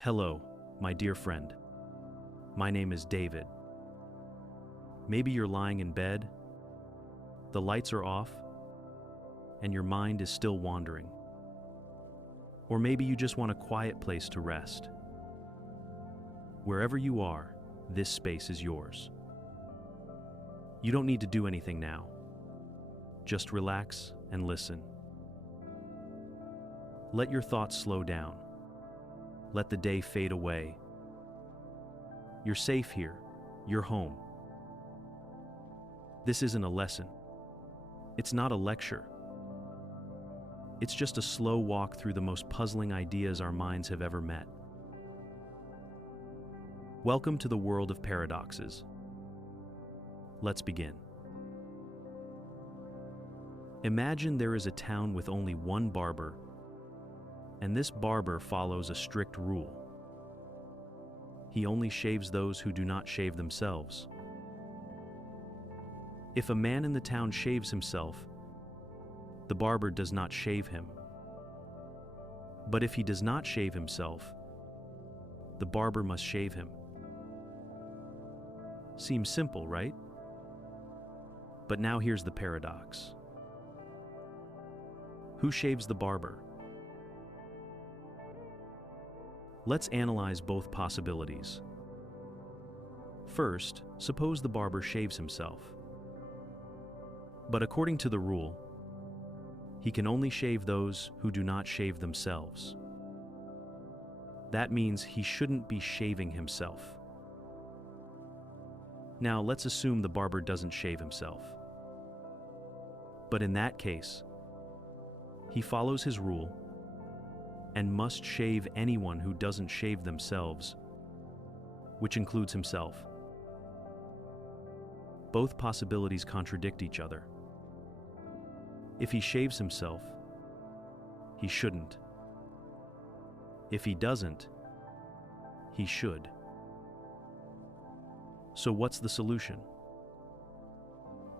Hello, my dear friend. My name is David. Maybe you're lying in bed, the lights are off, and your mind is still wandering. Or maybe you just want a quiet place to rest. Wherever you are, this space is yours. You don't need to do anything now. Just relax and listen. Let your thoughts slow down. Let the day fade away. You're safe here. You're home. This isn't a lesson. It's not a lecture. It's just a slow walk through the most puzzling ideas our minds have ever met. Welcome to the world of paradoxes. Let's begin. Imagine there is a town with only one barber, and this barber follows a strict rule. He only shaves those who do not shave themselves. If a man in the town shaves himself, the barber does not shave him. But if he does not shave himself, the barber must shave him. Seems simple, right? But now here's the paradox. Who shaves the barber? Let's analyze both possibilities. First, suppose the barber shaves himself. But according to the rule, he can only shave those who do not shave themselves. That means he shouldn't be shaving himself. Now, let's assume the barber doesn't shave himself. But in that case, he follows his rule and must shave anyone who doesn't shave themselves, which includes himself. Both possibilities contradict each other. If he shaves himself, he shouldn't. If he doesn't, he should. So what's the solution?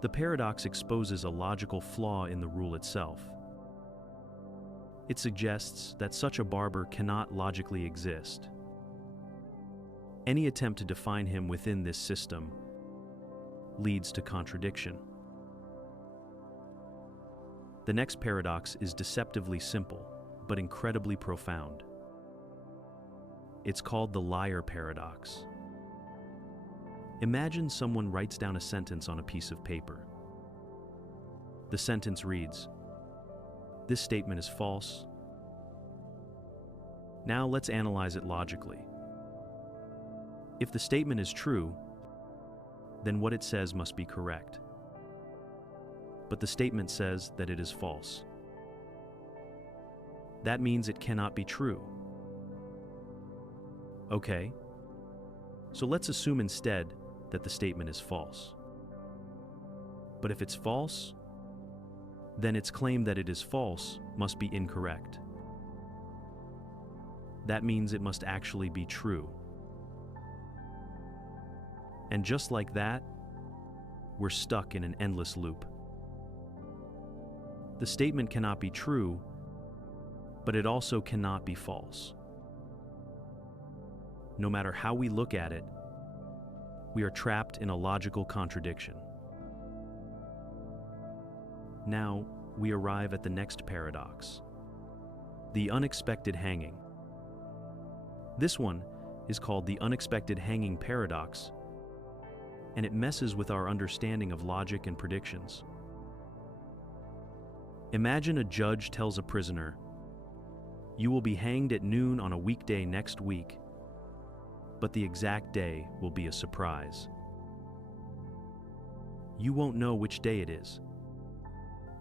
The paradox exposes a logical flaw in the rule itself. It suggests that such a barber cannot logically exist. Any attempt to define him within this system leads to contradiction. The next paradox is deceptively simple, but incredibly profound. It's called the liar paradox. Imagine someone writes down a sentence on a piece of paper. The sentence reads, "This statement is false." Now let's analyze it logically. If the statement is true, then what it says must be correct. But the statement says that it is false. That means it cannot be true. Okay, so let's assume instead that the statement is false. But if it's false, then its claim that it is false must be incorrect. That means it must actually be true. And just like that, we're stuck in an endless loop. The statement cannot be true, but it also cannot be false. No matter how we look at it, we are trapped in a logical contradiction. Now, we arrive at the next paradox, the unexpected hanging. This one is called the unexpected hanging paradox, and it messes with our understanding of logic and predictions. Imagine a judge tells a prisoner, "You will be hanged at noon on a weekday next week, but the exact day will be a surprise. You won't know which day it is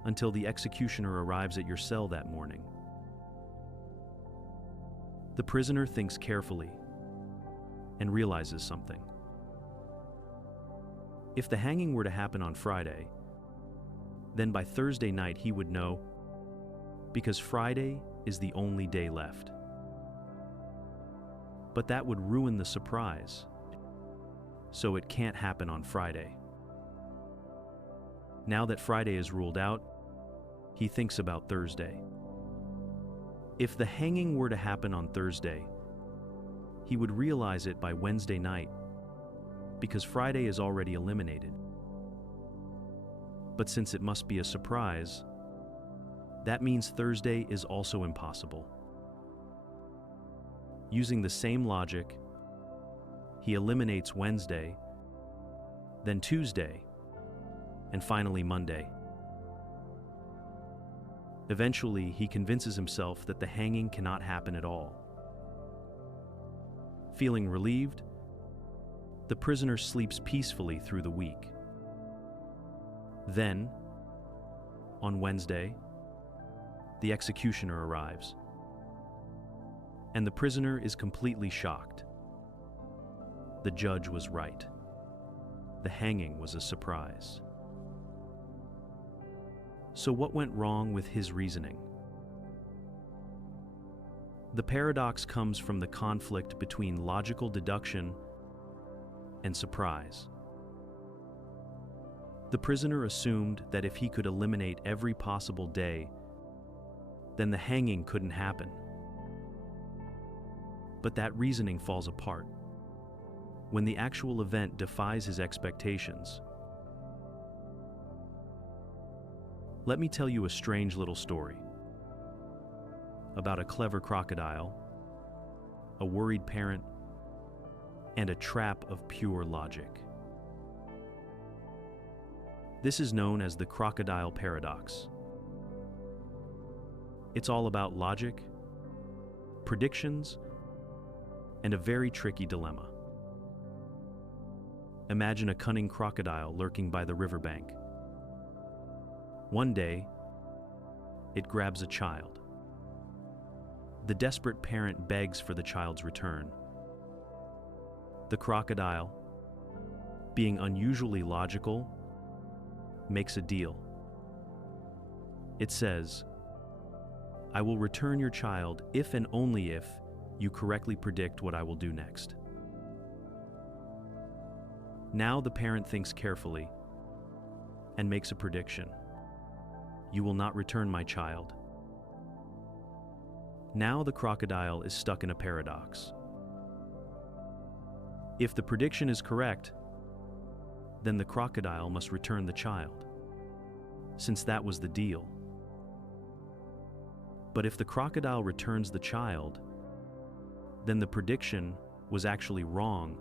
until the executioner arrives at your cell that morning." The prisoner thinks carefully and realizes something. If the hanging were to happen on Friday, then by Thursday night he would know, because Friday is the only day left. But that would ruin the surprise, so it can't happen on Friday. Now that Friday is ruled out, he thinks about Thursday. If the hanging were to happen on Thursday, he would realize it by Wednesday night, because Friday is already eliminated. But since it must be a surprise, that means Thursday is also impossible. Using the same logic, he eliminates Wednesday, then Tuesday, and finally Monday. Eventually, he convinces himself that the hanging cannot happen at all. Feeling relieved, the prisoner sleeps peacefully through the week. Then, on Wednesday, the executioner arrives, and the prisoner is completely shocked. The judge was right. The hanging was a surprise. So what went wrong with his reasoning? The paradox comes from the conflict between logical deduction and surprise. The prisoner assumed that if he could eliminate every possible day, then the hanging couldn't happen. But that reasoning falls apart when the actual event defies his expectations. Let me tell you a strange little story about a clever crocodile, a worried parent, and a trap of pure logic. This is known as the Crocodile Paradox. It's all about logic, predictions, and a very tricky dilemma. Imagine a cunning crocodile lurking by the riverbank. One day, it grabs a child. The desperate parent begs for the child's return. The crocodile, being unusually logical, makes a deal. It says, "I will return your child if and only if you correctly predict what I will do next." Now the parent thinks carefully and makes a prediction. "You will not return my child." Now the crocodile is stuck in a paradox. If the prediction is correct, then the crocodile must return the child, since that was the deal. But if the crocodile returns the child, then the prediction was actually wrong,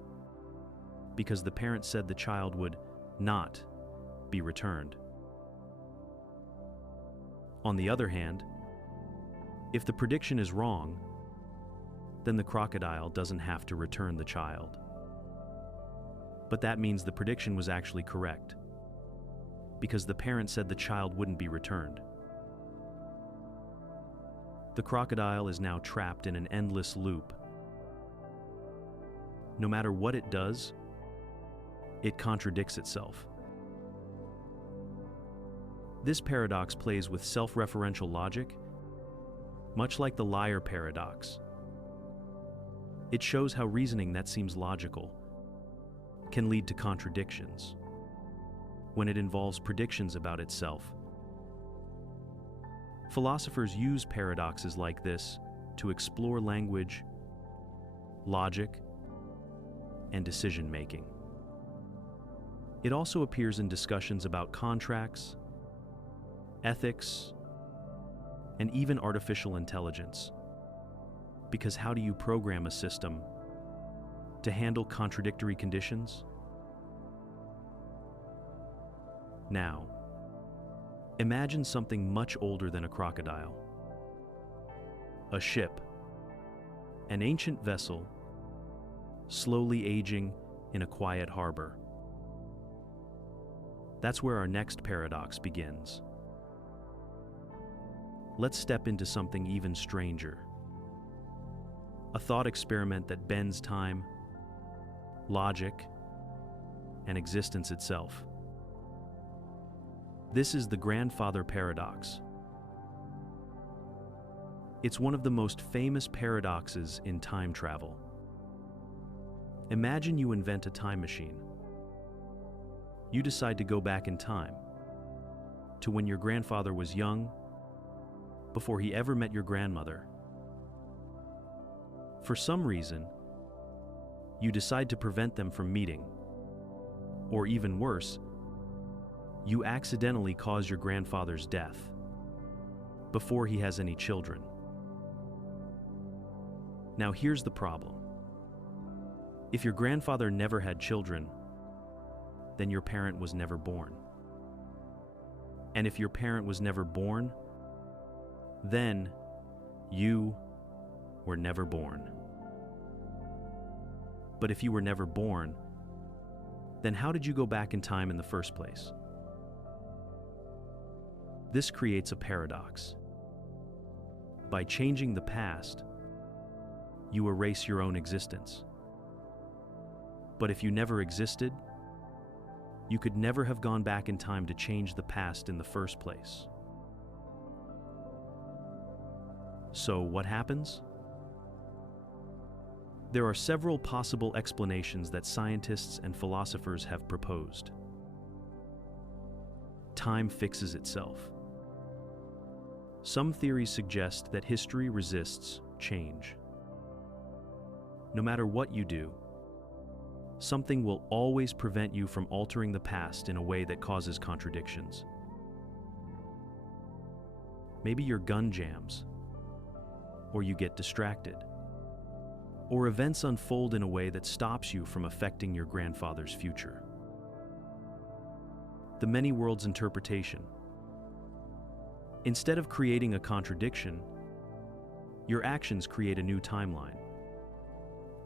because the parent said the child would not be returned. On the other hand, if the prediction is wrong, then the crocodile doesn't have to return the child. But that means the prediction was actually correct, because the parent said the child wouldn't be returned. The crocodile is now trapped in an endless loop. No matter what it does, it contradicts itself. This paradox plays with self-referential logic, much like the liar paradox. It shows how reasoning that seems logical can lead to contradictions when it involves predictions about itself. Philosophers use paradoxes like this to explore language, logic, and decision-making. It also appears in discussions about contracts, ethics, and even artificial intelligence. Because how do you program a system to handle contradictory conditions? Now, imagine something much older than a crocodile. A ship, an ancient vessel, slowly aging in a quiet harbor. That's where our next paradox begins. Let's step into something even stranger. A thought experiment that bends time, logic, and existence itself. This is the Grandfather Paradox. It's one of the most famous paradoxes in time travel. Imagine you invent a time machine. You decide to go back in time to when your grandfather was young, before he ever met your grandmother. For some reason, you decide to prevent them from meeting. Or even worse, you accidentally cause your grandfather's death before he has any children. Now here's the problem. If your grandfather never had children, then your parent was never born. And if your parent was never born, then you were never born. But if you were never born, then how did you go back in time in the first place? This creates a paradox. By changing the past, you erase your own existence. But if you never existed, you could never have gone back in time to change the past in the first place. So what happens? There are several possible explanations that scientists and philosophers have proposed. Time fixes itself. Some theories suggest that history resists change. No matter what you do, something will always prevent you from altering the past in a way that causes contradictions. Maybe your gun jams, or you get distracted, or events unfold in a way that stops you from affecting your grandfather's future. The many worlds interpretation. Instead of creating a contradiction, your actions create a new timeline,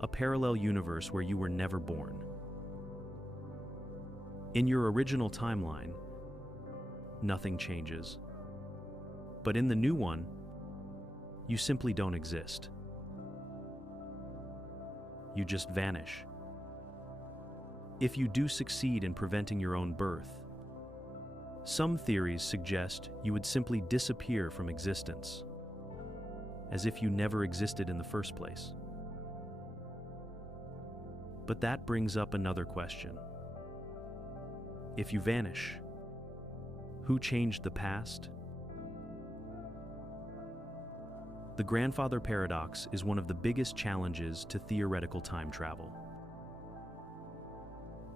a parallel universe where you were never born. In your original timeline, nothing changes. But in the new one, you simply don't exist. You just vanish. If you do succeed in preventing your own birth, some theories suggest you would simply disappear from existence, as if you never existed in the first place. But that brings up another question. If you vanish, who changed the past? The grandfather paradox is one of the biggest challenges to theoretical time travel.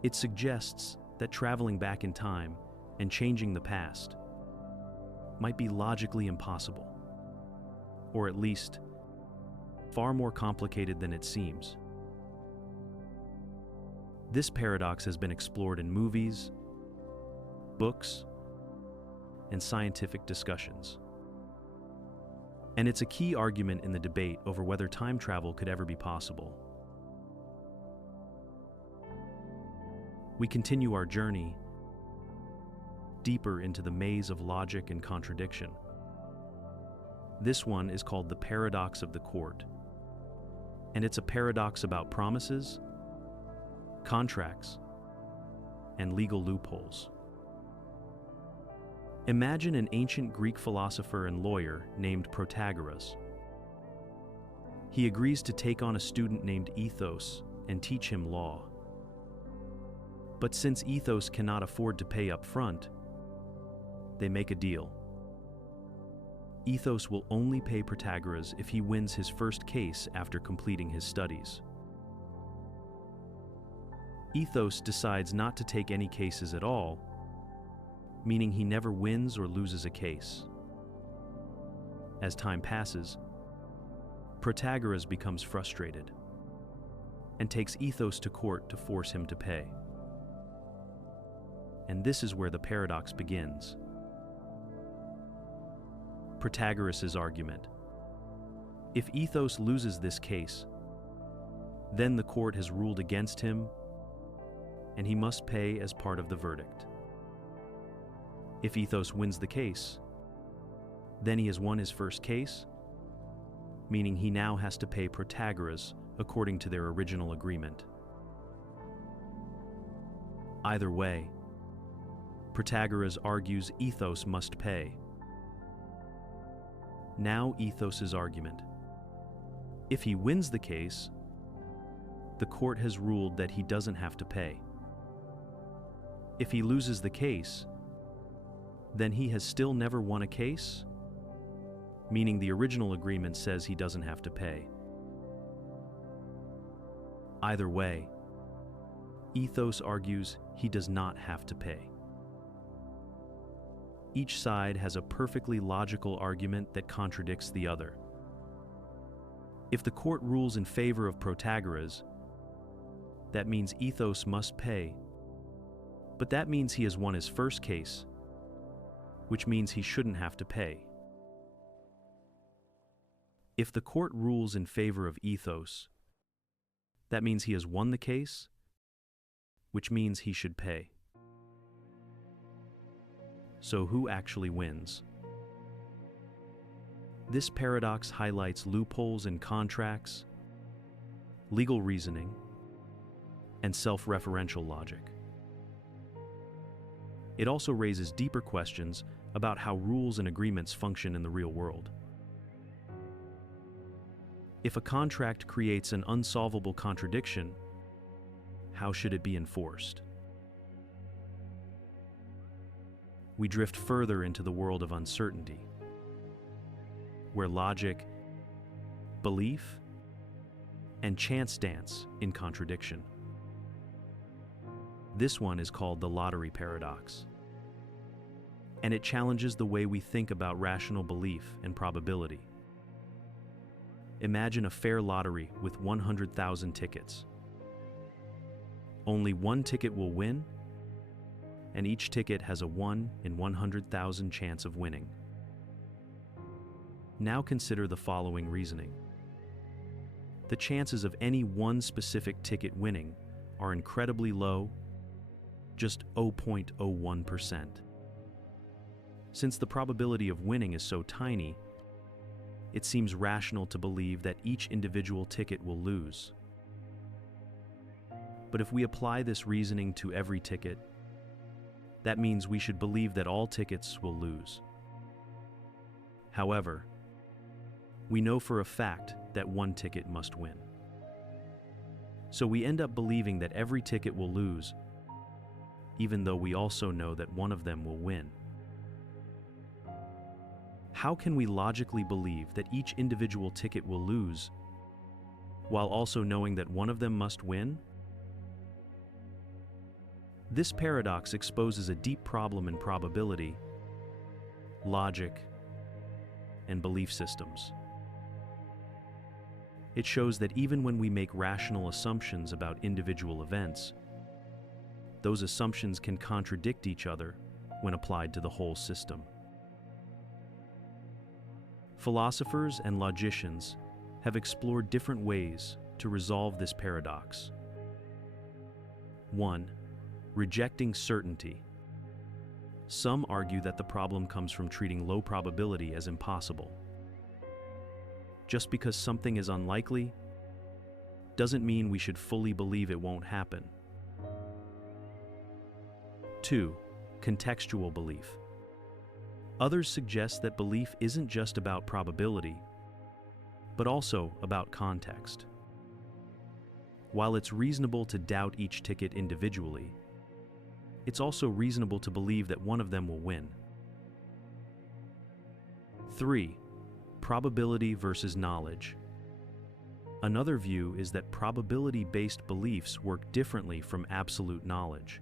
It suggests that traveling back in time and changing the past might be logically impossible, or at least far more complicated than it seems. This paradox has been explored in movies, books, and scientific discussions. And it's a key argument in the debate over whether time travel could ever be possible. We continue our journey deeper into the maze of logic and contradiction. This one is called the paradox of the court, and it's a paradox about promises, contracts, and legal loopholes. Imagine an ancient Greek philosopher and lawyer named Protagoras. He agrees to take on a student named Ethos and teach him law. But since Ethos cannot afford to pay up front, they make a deal. Ethos will only pay Protagoras if he wins his first case after completing his studies. Ethos decides not to take any cases at all, meaning he never wins or loses a case. As time passes, Protagoras becomes frustrated and takes Ethos to court to force him to pay. And this is where the paradox begins. Protagoras' argument. If Ethos loses this case, then the court has ruled against him, and he must pay as part of the verdict. If Ethos wins the case, then he has won his first case, meaning he now has to pay Protagoras according to their original agreement. Either way, Protagoras argues Ethos must pay. Now Ethos' argument. If he wins the case, the court has ruled that he doesn't have to pay. If he loses the case, then he has still never won a case, meaning the original agreement says he doesn't have to pay. Either way, ethos argues he does not have to pay. Each side has a perfectly logical argument that contradicts the other. If the court rules in favor of Protagoras, that means ethos must pay, but that means he has won his first case, which means he shouldn't have to pay. If the court rules in favor of ethos, that means he has won the case, which means he should pay. So who actually wins? This paradox highlights loopholes in contracts, legal reasoning, and self-referential logic. It also raises deeper questions about how rules and agreements function in the real world. If a contract creates an unsolvable contradiction, how should it be enforced? We drift further into the world of uncertainty, where logic, belief, and chance dance in contradiction. This one is called the lottery paradox, and it challenges the way we think about rational belief and probability. Imagine a fair lottery with 100,000 tickets. Only one ticket will win, and each ticket has a 1 in 100,000 chance of winning. Now consider the following reasoning. The chances of any one specific ticket winning are incredibly low, just 0.01%. Since the probability of winning is so tiny, it seems rational to believe that each individual ticket will lose. But if we apply this reasoning to every ticket, that means we should believe that all tickets will lose. However, we know for a fact that one ticket must win. So we end up believing that every ticket will lose, even though we also know that one of them will win. How can we logically believe that each individual ticket will lose, while also knowing that one of them must win? This paradox exposes a deep problem in probability, logic, and belief systems. It shows that even when we make rational assumptions about individual events, those assumptions can contradict each other when applied to the whole system. Philosophers and logicians have explored different ways to resolve this paradox. 1. Rejecting certainty. Some argue that the problem comes from treating low probability as impossible. Just because something is unlikely doesn't mean we should fully believe it won't happen. 2. Contextual belief. Others suggest that belief isn't just about probability, but also about context. While it's reasonable to doubt each ticket individually, it's also reasonable to believe that one of them will win. 3. Probability versus knowledge. Another view is that probability-based beliefs work differently from absolute knowledge.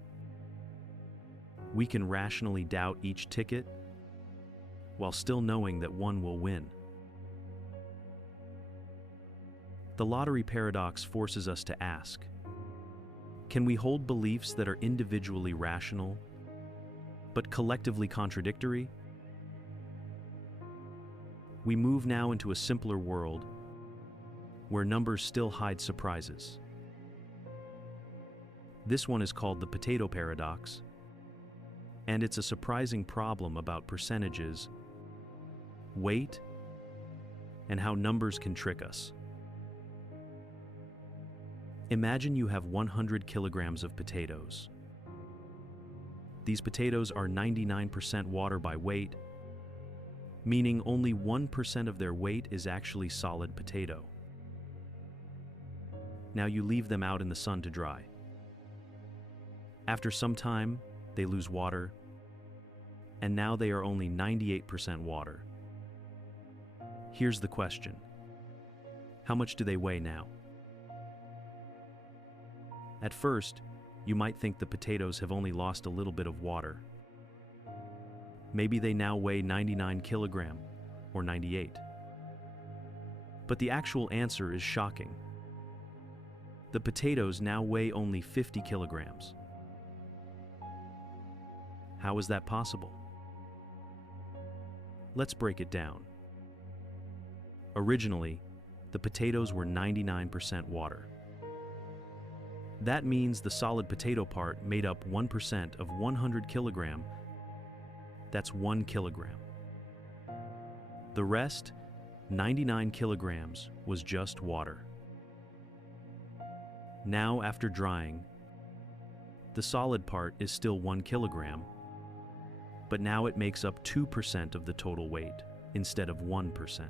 We can rationally doubt each ticket while still knowing that one will win. The lottery paradox forces us to ask, can we hold beliefs that are individually rational, but collectively contradictory? We move now into a simpler world, where numbers still hide surprises. This one is called the potato paradox, and it's a surprising problem about percentages, weight, and how numbers can trick us. Imagine you have 100 kilograms of potatoes. These potatoes are 99% water by weight, meaning only 1% of their weight is actually solid potato. Now you leave them out in the sun to dry. After some time, they lose water, and now they are only 98% water. Here's the question: how much do they weigh now? At first, you might think the potatoes have only lost a little bit of water. Maybe they now weigh 99 kilogram or 98. But the actual answer is shocking. The potatoes now weigh only 50 kilograms. How is that possible? Let's break it down. Originally, the potatoes were 99% water. That means the solid potato part made up 1% of 100 kilogram. That's 1 kilogram. The rest, 99 kilograms, was just water. Now, after drying, the solid part is still 1 kilogram, but now it makes up 2% of the total weight instead of 1%.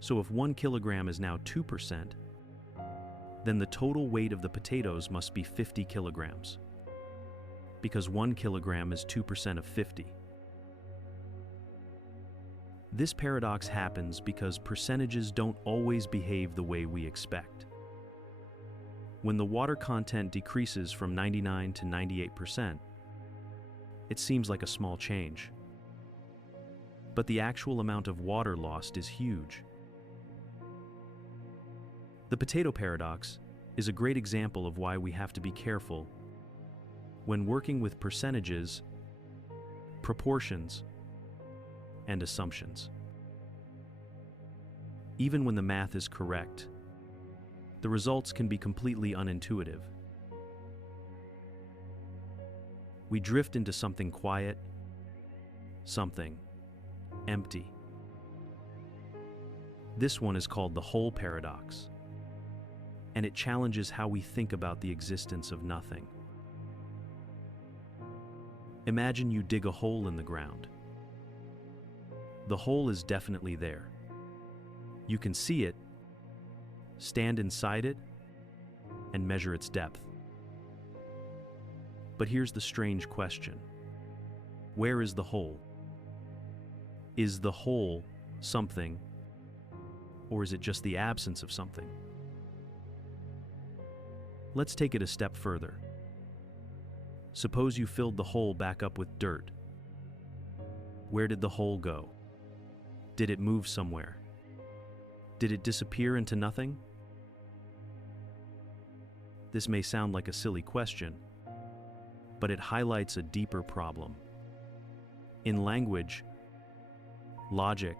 So if 1 kilogram is now 2%, then the total weight of the potatoes must be 50 kilograms, because 1 kilogram is 2% of 50. This paradox happens because percentages don't always behave the way we expect. When the water content decreases from 99 to 98%, it seems like a small change. But the actual amount of water lost is huge. The potato paradox is a great example of why we have to be careful when working with percentages, proportions, and assumptions. Even when the math is correct, the results can be completely unintuitive. We drift into something quiet, something empty. This one is called the whole paradox, and it challenges how we think about the existence of nothing. Imagine you dig a hole in the ground. The hole is definitely there. You can see it, stand inside it, and measure its depth. But here's the strange question. Where is the hole? Is the hole something, or is it just the absence of something? Let's take it a step further. Suppose you filled the hole back up with dirt. Where did the hole go? Did it move somewhere? Did it disappear into nothing? This may sound like a silly question, but it highlights a deeper problem. In language, logic,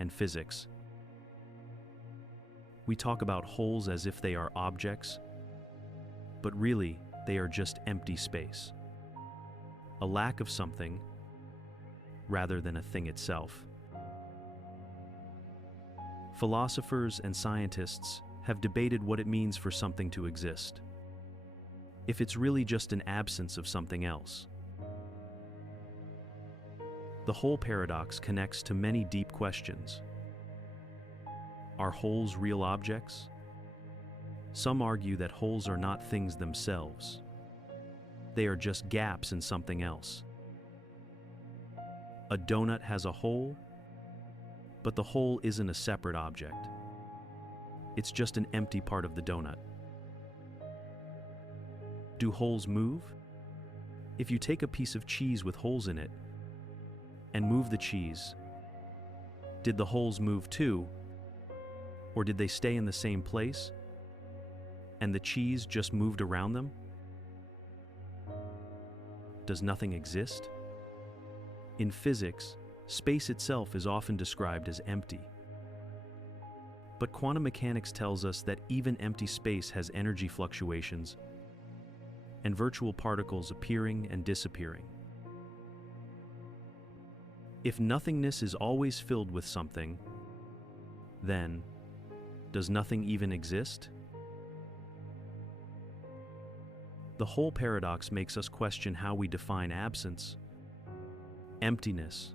and physics, we talk about holes as if they are objects, but really, they are just empty space. A lack of something, rather than a thing itself. Philosophers and scientists have debated what it means for something to exist. If it's really just an absence of something else. The whole paradox connects to many deep questions. Are holes real objects? Some argue that holes are not things themselves. They are just gaps in something else. A donut has a hole, but the hole isn't a separate object. It's just an empty part of the donut. Do holes move? If you take a piece of cheese with holes in it and move the cheese, did the holes move too? Or did they stay in the same place and the cheese just moved around them? Does nothing exist? In physics, space itself is often described as empty. But quantum mechanics tells us that even empty space has energy fluctuations and virtual particles appearing and disappearing. If nothingness is always filled with something, then does nothing even exist? The whole paradox makes us question how we define absence, emptiness,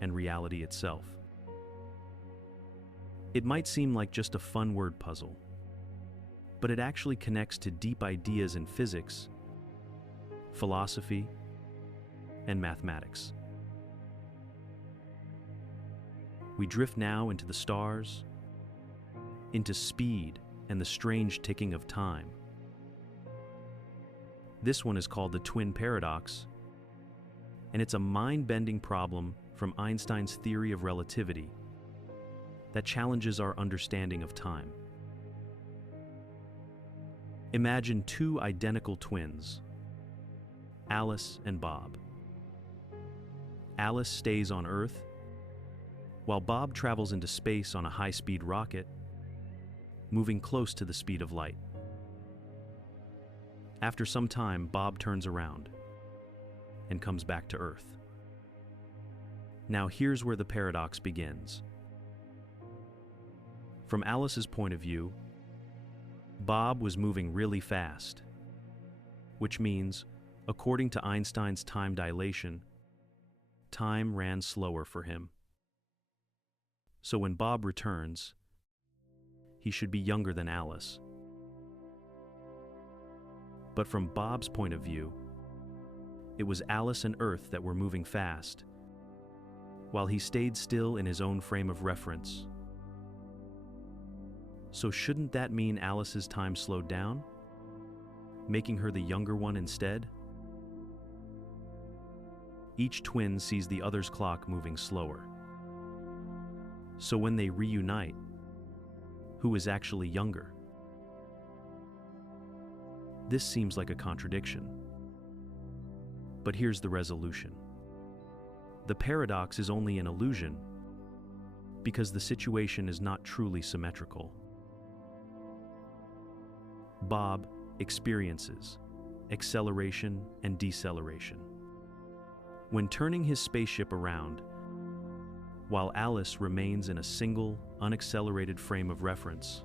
and reality itself. It might seem like just a fun word puzzle, but it actually connects to deep ideas in physics, philosophy, and mathematics. We drift now into the stars, into speed and the strange ticking of time. This one is called the twin paradox, and it's a mind-bending problem from Einstein's theory of relativity that challenges our understanding of time. Imagine two identical twins, Alice and Bob. Alice stays on Earth, while Bob travels into space on a high-speed rocket, moving close to the speed of light. After some time, Bob turns around and comes back to Earth. Now here's where the paradox begins. From Alice's point of view, Bob was moving really fast, which means, according to Einstein's time dilation, time ran slower for him. So when Bob returns, he should be younger than Alice. But from Bob's point of view, it was Alice and Earth that were moving fast, while he stayed still in his own frame of reference. So shouldn't that mean Alice's time slowed down, making her the younger one instead? Each twin sees the other's clock moving slower. So when they reunite, who is actually younger? This seems like a contradiction. But here's the resolution. The paradox is only an illusion because the situation is not truly symmetrical. Bob experiences acceleration and deceleration when turning his spaceship around, while Alice remains in a single, unaccelerated frame of reference.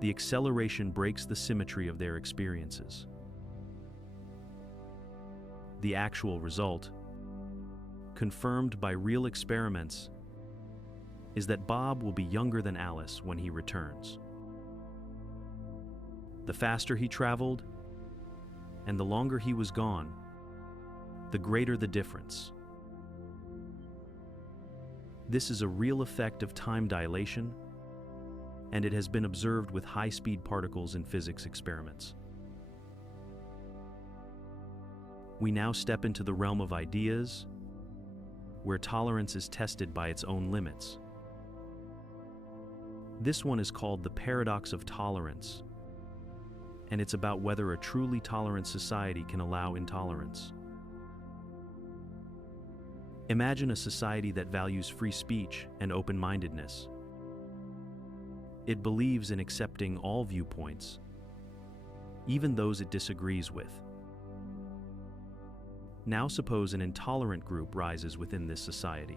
The acceleration breaks the symmetry of their experiences. The actual result, confirmed by real experiments, is that Bob will be younger than Alice when he returns. The faster he traveled, and the longer he was gone, the greater the difference. This is a real effect of time dilation, and it has been observed with high-speed particles in physics experiments. We now step into the realm of ideas, where tolerance is tested by its own limits. This one is called the paradox of tolerance, and it's about whether a truly tolerant society can allow intolerance. Imagine a society that values free speech and open-mindedness. It believes in accepting all viewpoints, even those it disagrees with. Now suppose an intolerant group rises within this society.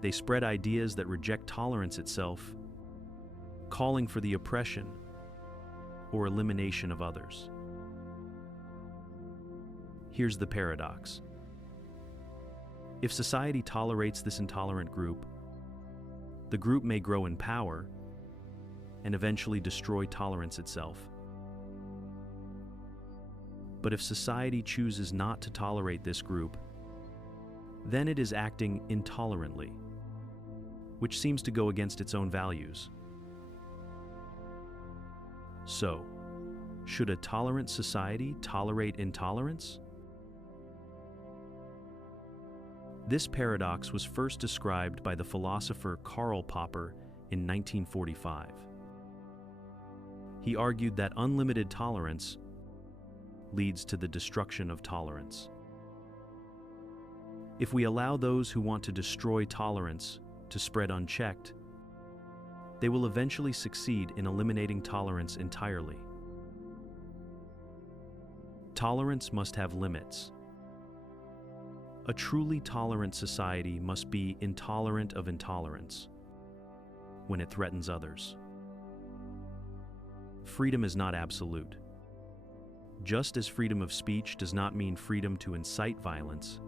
They spread ideas that reject tolerance itself, calling for the oppression or elimination of others. Here's the paradox. If society tolerates this intolerant group, the group may grow in power and eventually destroy tolerance itself. But if society chooses not to tolerate this group, then it is acting intolerantly, which seems to go against its own values. So, should a tolerant society tolerate intolerance? This paradox was first described by the philosopher Karl Popper in 1945. He argued that unlimited tolerance leads to the destruction of tolerance. If we allow those who want to destroy tolerance to spread unchecked, they will eventually succeed in eliminating tolerance entirely. Tolerance must have limits. A truly tolerant society must be intolerant of intolerance when it threatens others. Freedom is not absolute. Just as freedom of speech does not mean freedom to incite violence,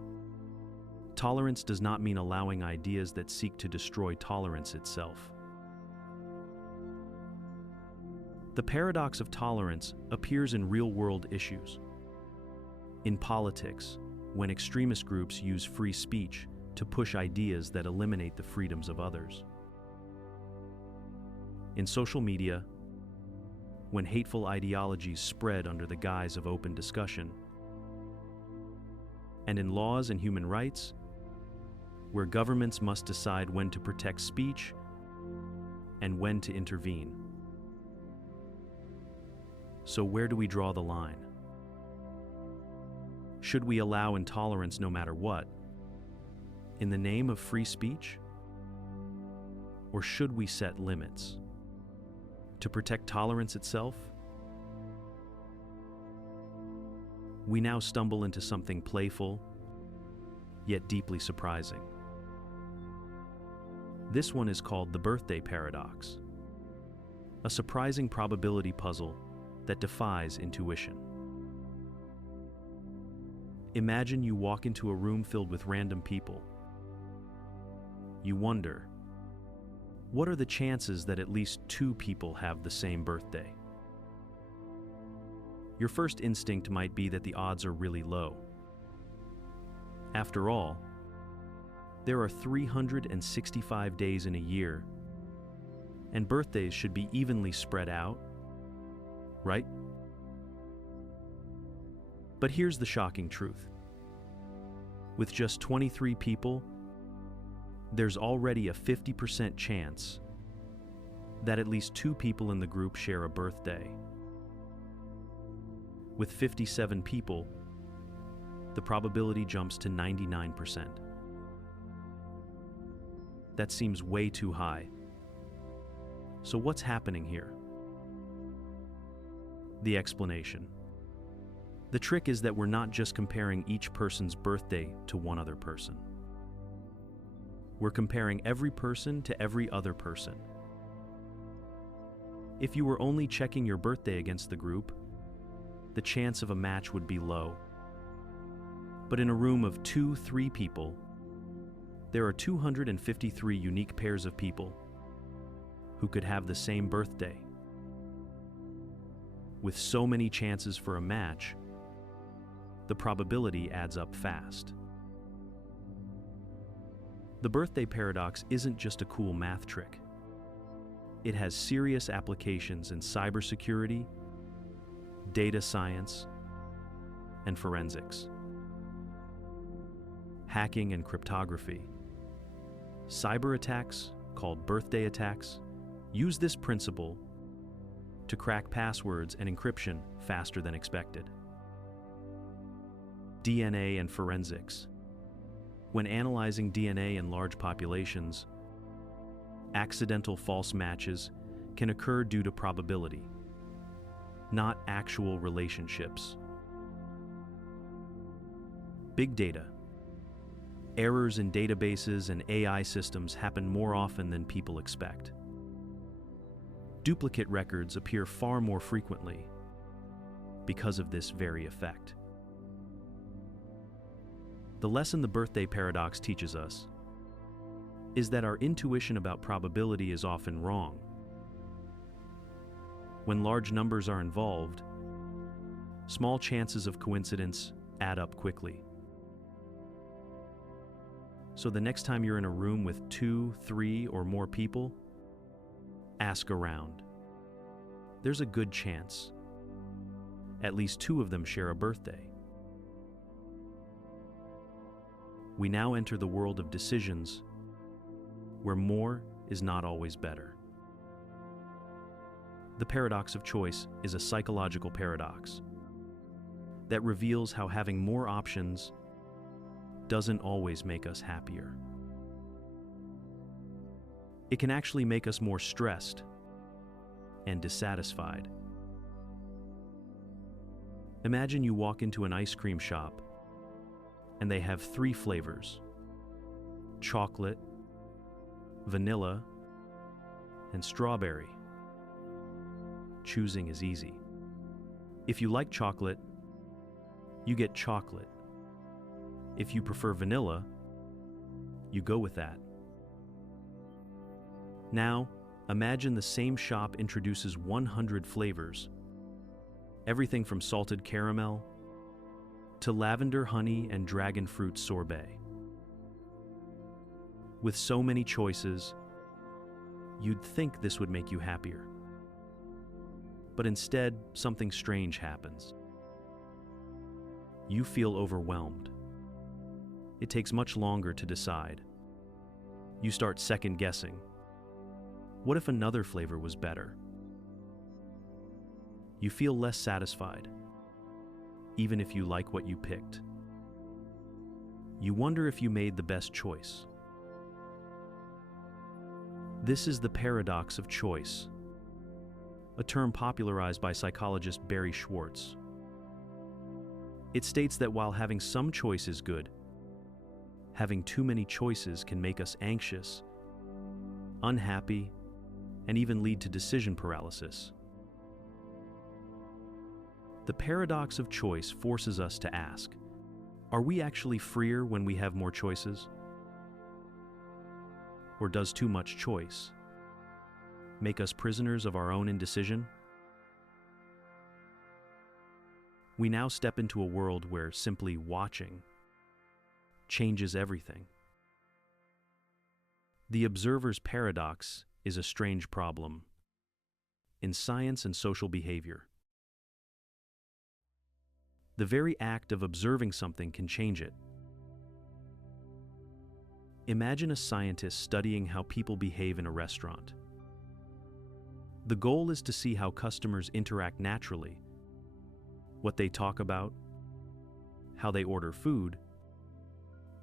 tolerance does not mean allowing ideas that seek to destroy tolerance itself. The paradox of tolerance appears in real-world issues. In politics, when extremist groups use free speech to push ideas that eliminate the freedoms of others. In social media, when hateful ideologies spread under the guise of open discussion, and in laws and human rights, where governments must decide when to protect speech and when to intervene. So where do we draw the line? Should we allow intolerance no matter what, in the name of free speech? Or should we set limits to protect tolerance itself? We now stumble into something playful, yet deeply surprising. This one is called the birthday paradox, a surprising probability puzzle that defies intuition. Imagine you walk into a room filled with random people. You wonder, what are the chances that at least 2 people have the same birthday? Your first instinct might be that the odds are really low. After all, there are 365 days in a year, and birthdays should be evenly spread out, right? But here's the shocking truth. With just 23 people, there's already a 50% chance that at least 2 people in the group share a birthday. With 57 people, the probability jumps to 99%. That seems way too high. So what's happening here? The explanation. The trick is that we're not just comparing each person's birthday to one other person. We're comparing every person to every other person. If you were only checking your birthday against the group, the chance of a match would be low. But in a room of 2-3 people, there are 253 unique pairs of people who could have the same birthday. With so many chances for a match, the probability adds up fast. The birthday paradox isn't just a cool math trick. It has serious applications in cybersecurity, data science, and forensics. Hacking and cryptography. Cyber attacks, called birthday attacks, use this principle to crack passwords and encryption faster than expected. DNA and forensics. When analyzing DNA in large populations, accidental false matches can occur due to probability, not actual relationships. Big data. Errors in databases and AI systems happen more often than people expect. Duplicate records appear far more frequently because of this very effect. The lesson the birthday paradox teaches us is that our intuition about probability is often wrong. When large numbers are involved, small chances of coincidence add up quickly. So the next time you're in a room with 2, 3, or more people, ask around. There's a good chance at least 2 of them share a birthday. We now enter the world of decisions where more is not always better. The paradox of choice is a psychological paradox that reveals how having more options doesn't always make us happier. It can actually make us more stressed and dissatisfied. Imagine you walk into an ice cream shop and they have 3 flavors: chocolate, vanilla, and strawberry. Choosing is easy. If you like chocolate, you get chocolate. If you prefer vanilla, you go with that. Now, imagine the same shop introduces 100 flavors. Everything from salted caramel to lavender honey and dragon fruit sorbet. With so many choices, You'd think this would make you happier. But instead, something strange happens. You feel overwhelmed. It takes much longer to decide. You start second-guessing. What if another flavor was better? You feel less satisfied, even if you like what you picked. You wonder if you made the best choice. This is the paradox of choice, a term popularized by psychologist Barry Schwartz. It states that while having some choice is good, having too many choices can make us anxious, unhappy, and even lead to decision paralysis. The paradox of choice forces us to ask, are we actually freer when we have more choices? Or does too much choice make us prisoners of our own indecision? We now step into a world where simply watching changes everything. The observer's paradox is a strange problem in science and social behavior. The very act of observing something can change it. Imagine a scientist studying how people behave in a restaurant. The goal is to see how customers interact naturally, what they talk about, how they order food,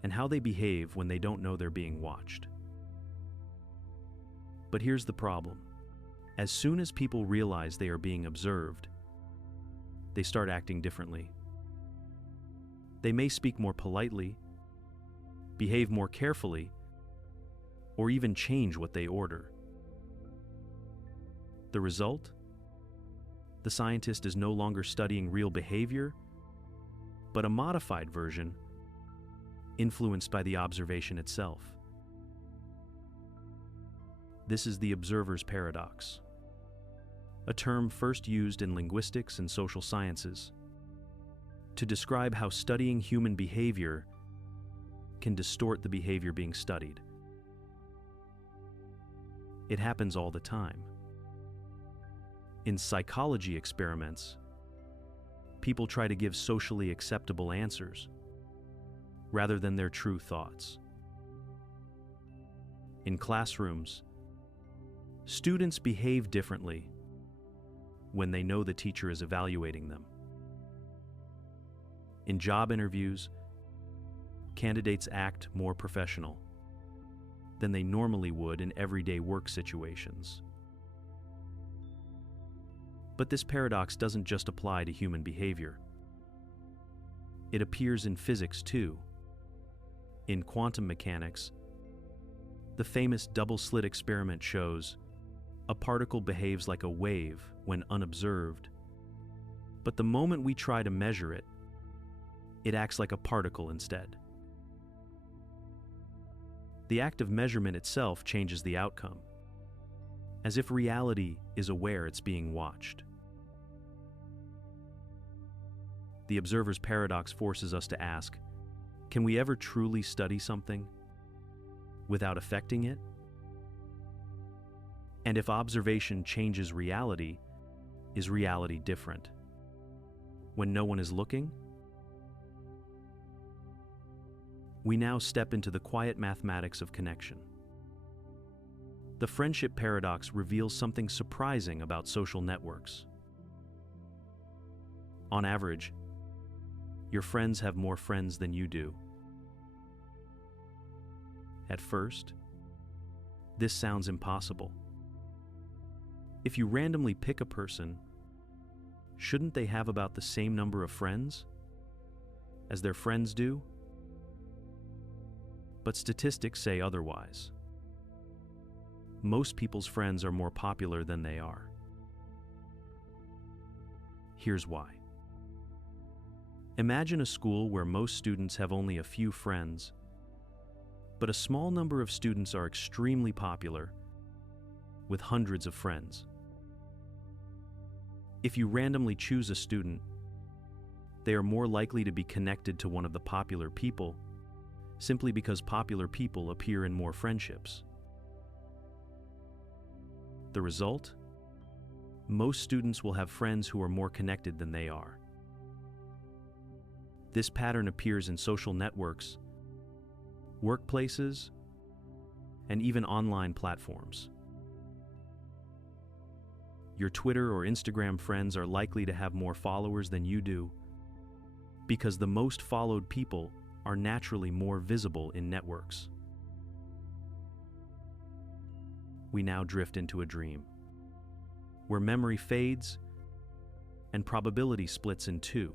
and how they behave when they don't know they're being watched. But here's the problem. As soon as people realize they are being observed, they start acting differently. They may speak more politely, behave more carefully, or even change what they order. The result? The scientist is no longer studying real behavior, but a modified version, influenced by the observation itself. This is the observer's paradox, a term first used in linguistics and social sciences to describe how studying human behavior can distort the behavior being studied. It happens all the time. In psychology experiments, people try to give socially acceptable answers rather than their true thoughts. In classrooms, students behave differently when they know the teacher is evaluating them. In job interviews, candidates act more professional than they normally would in everyday work situations. But this paradox doesn't just apply to human behavior. It appears in physics too. In quantum mechanics, the famous double-slit experiment shows a particle behaves like a wave when unobserved, but the moment we try to measure it, it acts like a particle instead. The act of measurement itself changes the outcome, as if reality is aware it's being watched. The observer's paradox forces us to ask, can we ever truly study something without affecting it? And if observation changes reality, is reality different when no one is looking? We now step into the quiet mathematics of connection. The friendship paradox reveals something surprising about social networks. On average, your friends have more friends than you do. At first, this sounds impossible. If you randomly pick a person, shouldn't they have about the same number of friends as their friends do? But statistics say otherwise. Most people's friends are more popular than they are. Here's why. Imagine a school where most students have only a few friends, but a small number of students are extremely popular, with hundreds of friends. If you randomly choose a student, they are more likely to be connected to one of the popular people, simply because popular people appear in more friendships. The result? Most students will have friends who are more connected than they are. This pattern appears in social networks, workplaces, and even online platforms. Your Twitter or Instagram friends are likely to have more followers than you do because the most followed people are naturally more visible in networks. We now drift into a dream, where memory fades and probability splits in two.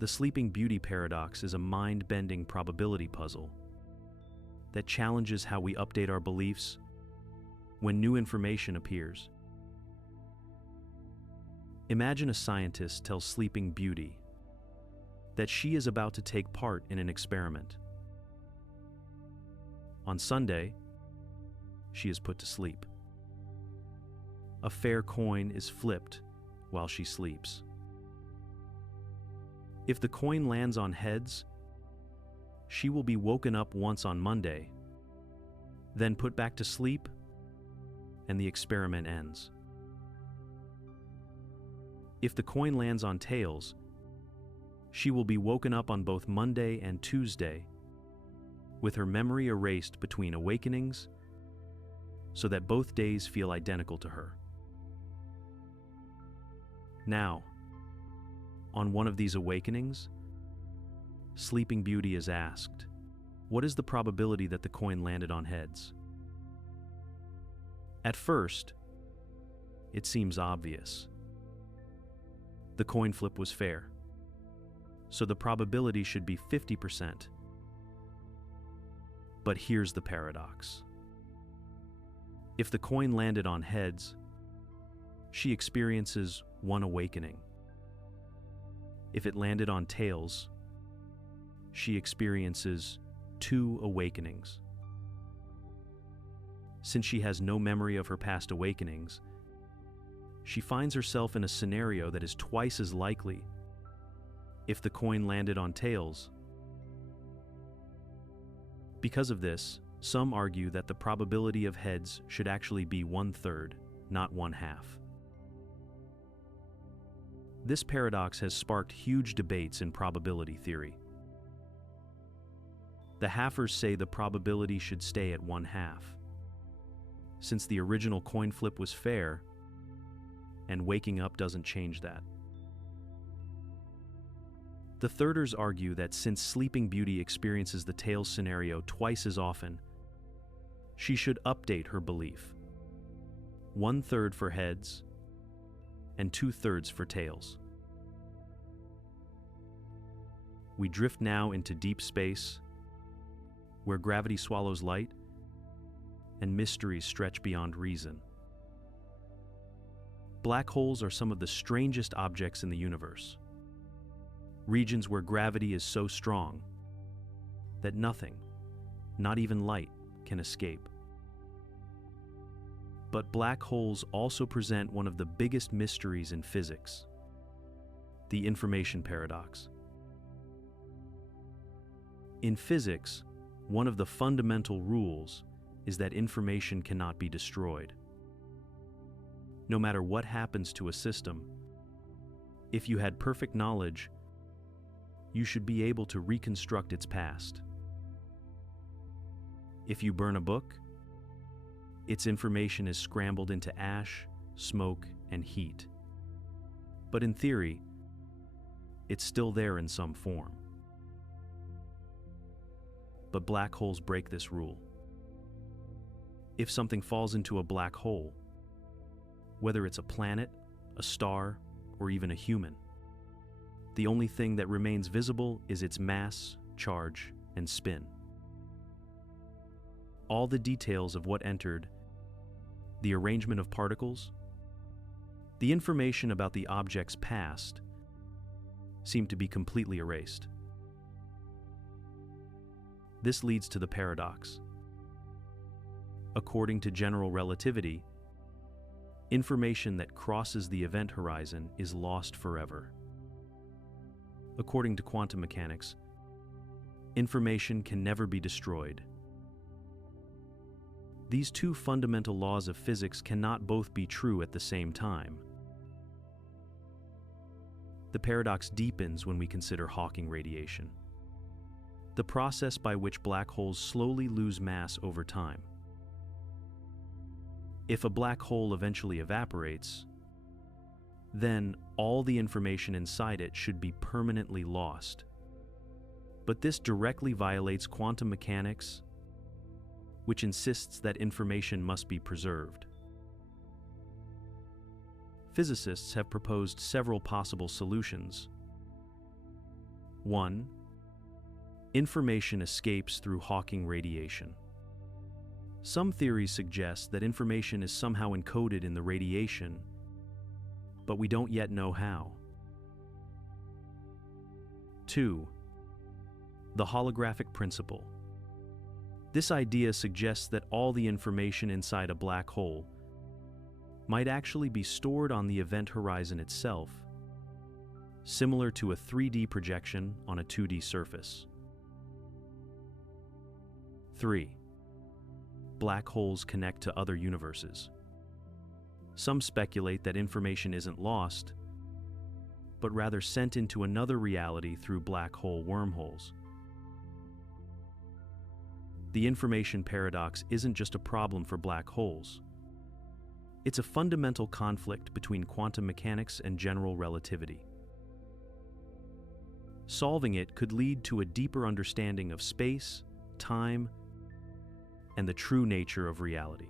The Sleeping Beauty paradox is a mind-bending probability puzzle that challenges how we update our beliefs when new information appears. Imagine a scientist tells Sleeping Beauty that she is about to take part in an experiment. On Sunday, she is put to sleep. A fair coin is flipped while she sleeps. If the coin lands on heads, she will be woken up once on Monday, then put back to sleep, and the experiment ends. If the coin lands on tails, she will be woken up on both Monday and Tuesday, with her memory erased between awakenings so that both days feel identical to her. Now, on one of these awakenings, Sleeping Beauty is asked, "What is the probability that the coin landed on heads?" At first, it seems obvious. The coin flip was fair, so the probability should be 50%. But here's the paradox. If the coin landed on heads, she experiences one awakening. If it landed on tails, she experiences two awakenings. Since she has no memory of her past awakenings, she finds herself in a scenario that is twice as likely if the coin landed on tails. Because of this, some argue that the probability of heads should actually be 1/3, not 1/2. This paradox has sparked huge debates in probability theory. The halfers say the probability should stay at 1/2, since the original coin flip was fair, and waking up doesn't change that. The thirders argue that since Sleeping Beauty experiences the tails scenario twice as often, she should update her belief. 1/3 for heads, and 2/3 for tails. We drift now into deep space, where gravity swallows light, and mysteries stretch beyond reason. Black holes are some of the strangest objects in the universe. Regions where gravity is so strong that nothing, not even light, can escape. But black holes also present one of the biggest mysteries in physics, the information paradox. In physics, one of the fundamental rules is that information cannot be destroyed. No matter what happens to a system, if you had perfect knowledge, you should be able to reconstruct its past. If you burn a book, its information is scrambled into ash, smoke, and heat. But in theory, it's still there in some form. But black holes break this rule. If something falls into a black hole, whether it's a planet, a star, or even a human, the only thing that remains visible is its mass, charge, and spin. All the details of what entered, the arrangement of particles, the information about the object's past, seem to be completely erased. This leads to the paradox. According to general relativity, information that crosses the event horizon is lost forever. According to quantum mechanics, information can never be destroyed. These two fundamental laws of physics cannot both be true at the same time. The paradox deepens when we consider Hawking radiation, the process by which black holes slowly lose mass over time. If a black hole eventually evaporates, then all the information inside it should be permanently lost. But this directly violates quantum mechanics, which insists that information must be preserved. Physicists have proposed several possible solutions. 1. Information escapes through Hawking radiation. Some theories suggest that information is somehow encoded in the radiation, but we don't yet know how. 2. The holographic principle. This idea suggests that all the information inside a black hole might actually be stored on the event horizon itself, similar to a 3D projection on a 2D surface. 3. Black holes connect to other universes. Some speculate that information isn't lost, but rather sent into another reality through black hole wormholes. The information paradox isn't just a problem for black holes. It's a fundamental conflict between quantum mechanics and general relativity. Solving it could lead to a deeper understanding of space, time, and the true nature of reality.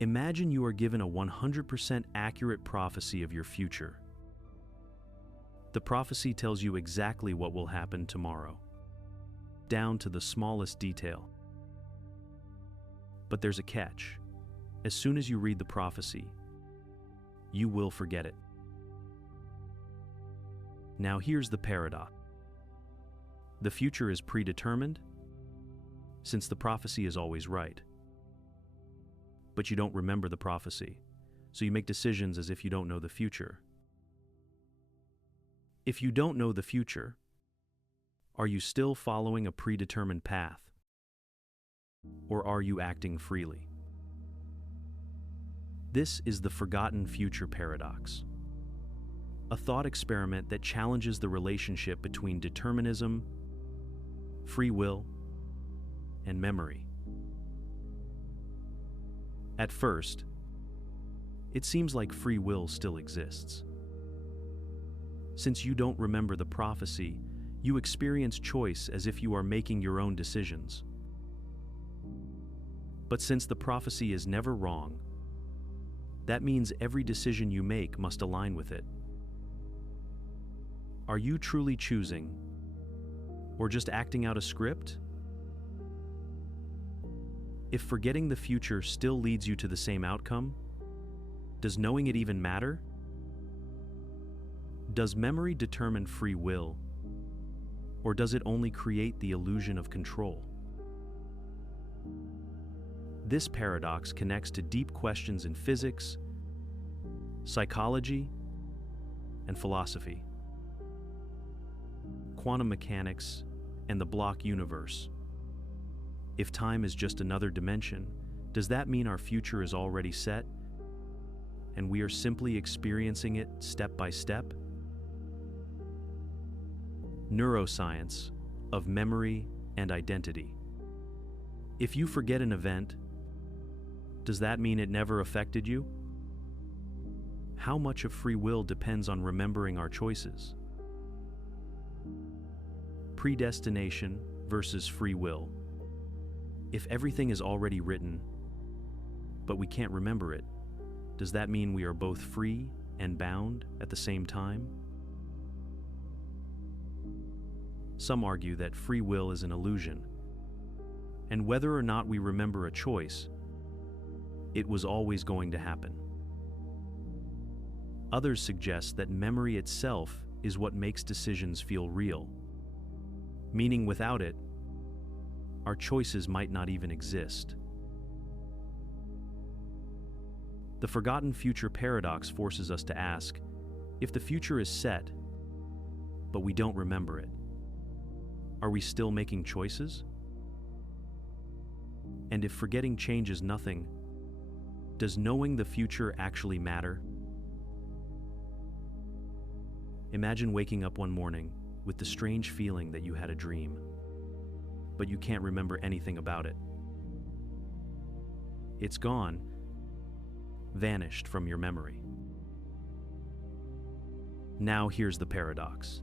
Imagine you are given a 100% accurate prophecy of your future. The prophecy tells you exactly what will happen tomorrow, down to the smallest detail. But there's a catch. As soon as you read the prophecy, you will forget it. Now here's the paradox. The future is predetermined, since the prophecy is always right. But you don't remember the prophecy, so you make decisions as if you don't know the future. If you don't know the future, are you still following a predetermined path? Or are you acting freely? This is the forgotten future paradox, a thought experiment that challenges the relationship between determinism, free will, and memory. At first, it seems like free will still exists. Since you don't remember the prophecy, you experience choice as if you are making your own decisions. But since the prophecy is never wrong, that means every decision you make must align with it. Are you truly choosing, or just acting out a script? If forgetting the future still leads you to the same outcome, does knowing it even matter? Does memory determine free will, or does it only create the illusion of control? This paradox connects to deep questions in physics, psychology, and philosophy, quantum mechanics, and the block universe. If time is just another dimension, does that mean our future is already set, and we are simply experiencing it step by step? Neuroscience of memory and identity. If you forget an event, does that mean it never affected you? How much of free will depends on remembering our choices? Predestination versus free will. If everything is already written, but we can't remember it, does that mean we are both free and bound at the same time? Some argue that free will is an illusion, and whether or not we remember a choice, it was always going to happen. Others suggest that memory itself is what makes decisions feel real, meaning without it, our choices might not even exist. The forgotten future paradox forces us to ask, if the future is set, but we don't remember it, are we still making choices? And if forgetting changes nothing, does knowing the future actually matter? Imagine waking up one morning with the strange feeling that you had a dream, but you can't remember anything about it. It's gone, vanished from your memory. Now here's the paradox.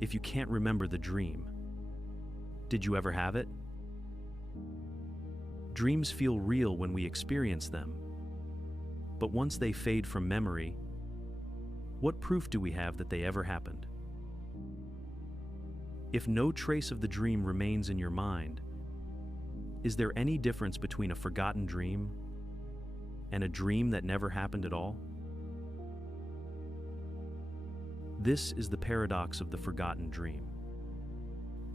If you can't remember the dream, did you ever have it? Dreams feel real when we experience them, but once they fade from memory, what proof do we have that they ever happened? If no trace of the dream remains in your mind, is there any difference between a forgotten dream and a dream that never happened at all? This is the paradox of the forgotten dream,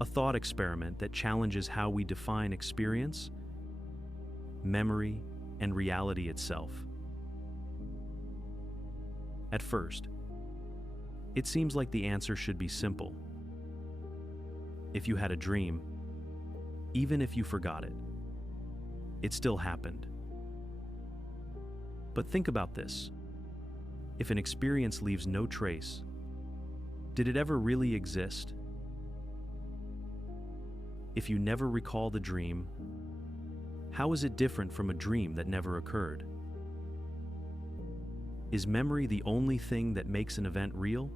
a thought experiment that challenges how we define experience, memory, and reality itself. At first, it seems like the answer should be simple. If you had a dream, even if you forgot it, it still happened. But think about this. If an experience leaves no trace, did it ever really exist? If you never recall the dream, how is it different from a dream that never occurred? Is memory the only thing that makes an event real?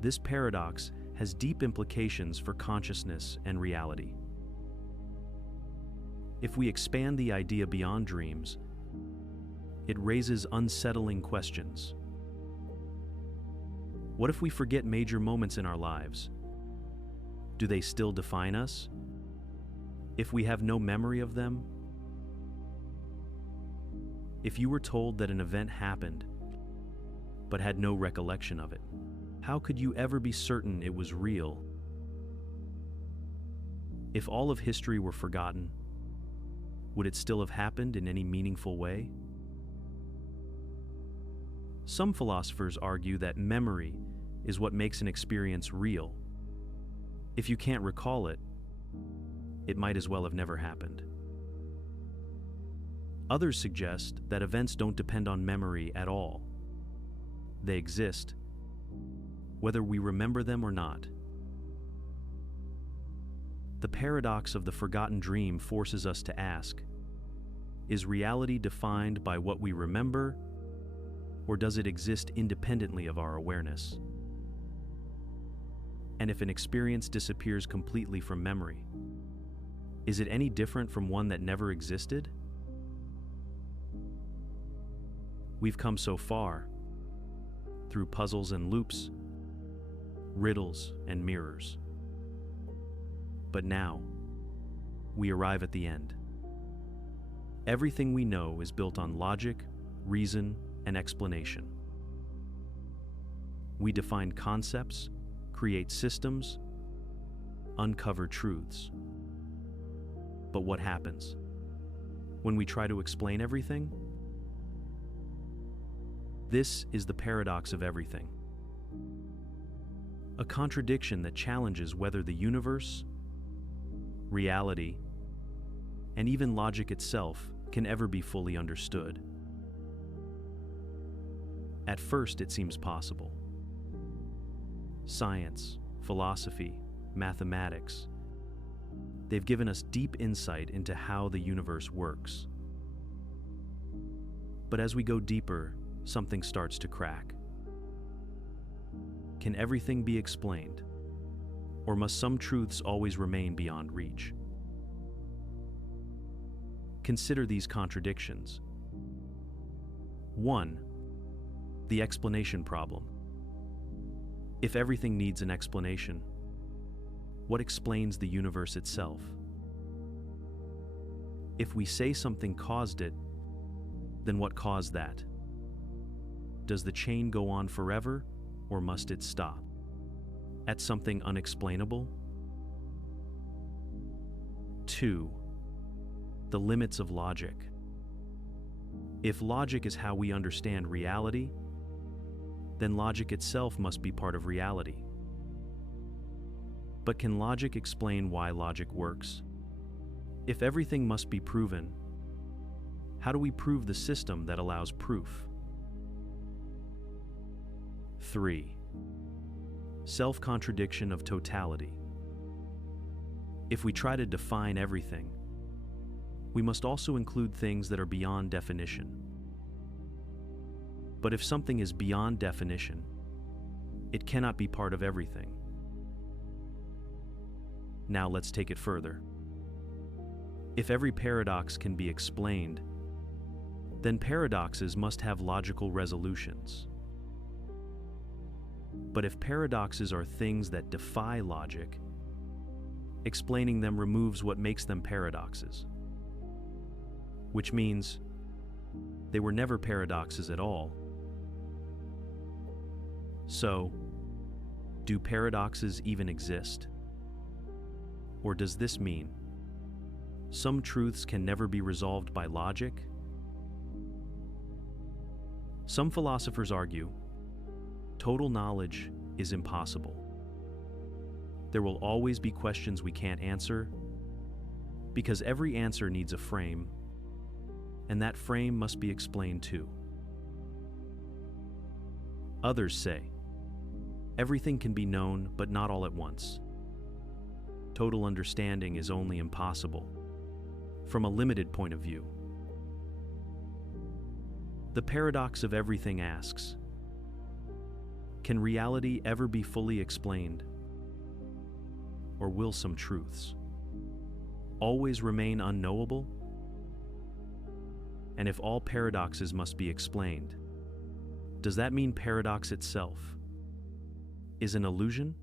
This paradox has deep implications for consciousness and reality. If we expand the idea beyond dreams, it raises unsettling questions. What if we forget major moments in our lives? Do they still define us? If we have no memory of them? If you were told that an event happened, but had no recollection of it, how could you ever be certain it was real? If all of history were forgotten, would it still have happened in any meaningful way? Some philosophers argue that memory is what makes an experience real. If you can't recall it, it might as well have never happened. Others suggest that events don't depend on memory at all. They exist, whether we remember them or not. The paradox of the forgotten dream forces us to ask, is reality defined by what we remember, or does it exist independently of our awareness? And if an experience disappears completely from memory, is it any different from one that never existed? We've come so far, through puzzles and loops, riddles and mirrors. But now, we arrive at the end. Everything we know is built on logic, reason, and explanation. We define concepts, create systems, uncover truths. But what happens when we try to explain everything? This is the paradox of everything. A contradiction that challenges whether the universe, reality, and even logic itself can ever be fully understood. At first, it seems possible. Science, philosophy, mathematics, they've given us deep insight into how the universe works. But as we go deeper, something starts to crack. Can everything be explained? Or must some truths always remain beyond reach? Consider these contradictions. 1. The explanation problem. If everything needs an explanation, what explains the universe itself? If we say something caused it, then what caused that? Does the chain go on forever, or must it stop at something unexplainable? 2. The limits of logic. If logic is how we understand reality, then logic itself must be part of reality. But can logic explain why logic works? If everything must be proven, how do we prove the system that allows proof? 3. Self-contradiction of totality. If we try to define everything, we must also include things that are beyond definition. But if something is beyond definition, it cannot be part of everything. Now let's take it further. If every paradox can be explained, then paradoxes must have logical resolutions. But if paradoxes are things that defy logic, explaining them removes what makes them paradoxes, which means they were never paradoxes at all. So, do paradoxes even exist? Or does this mean some truths can never be resolved by logic? Some philosophers argue total knowledge is impossible. There will always be questions we can't answer because every answer needs a frame, and that frame must be explained too. Others say everything can be known, but not all at once. Total understanding is only impossible from a limited point of view. The paradox of everything asks, can reality ever be fully explained? Or will some truths always remain unknowable? And if all paradoxes must be explained, does that mean paradox itself is an illusion?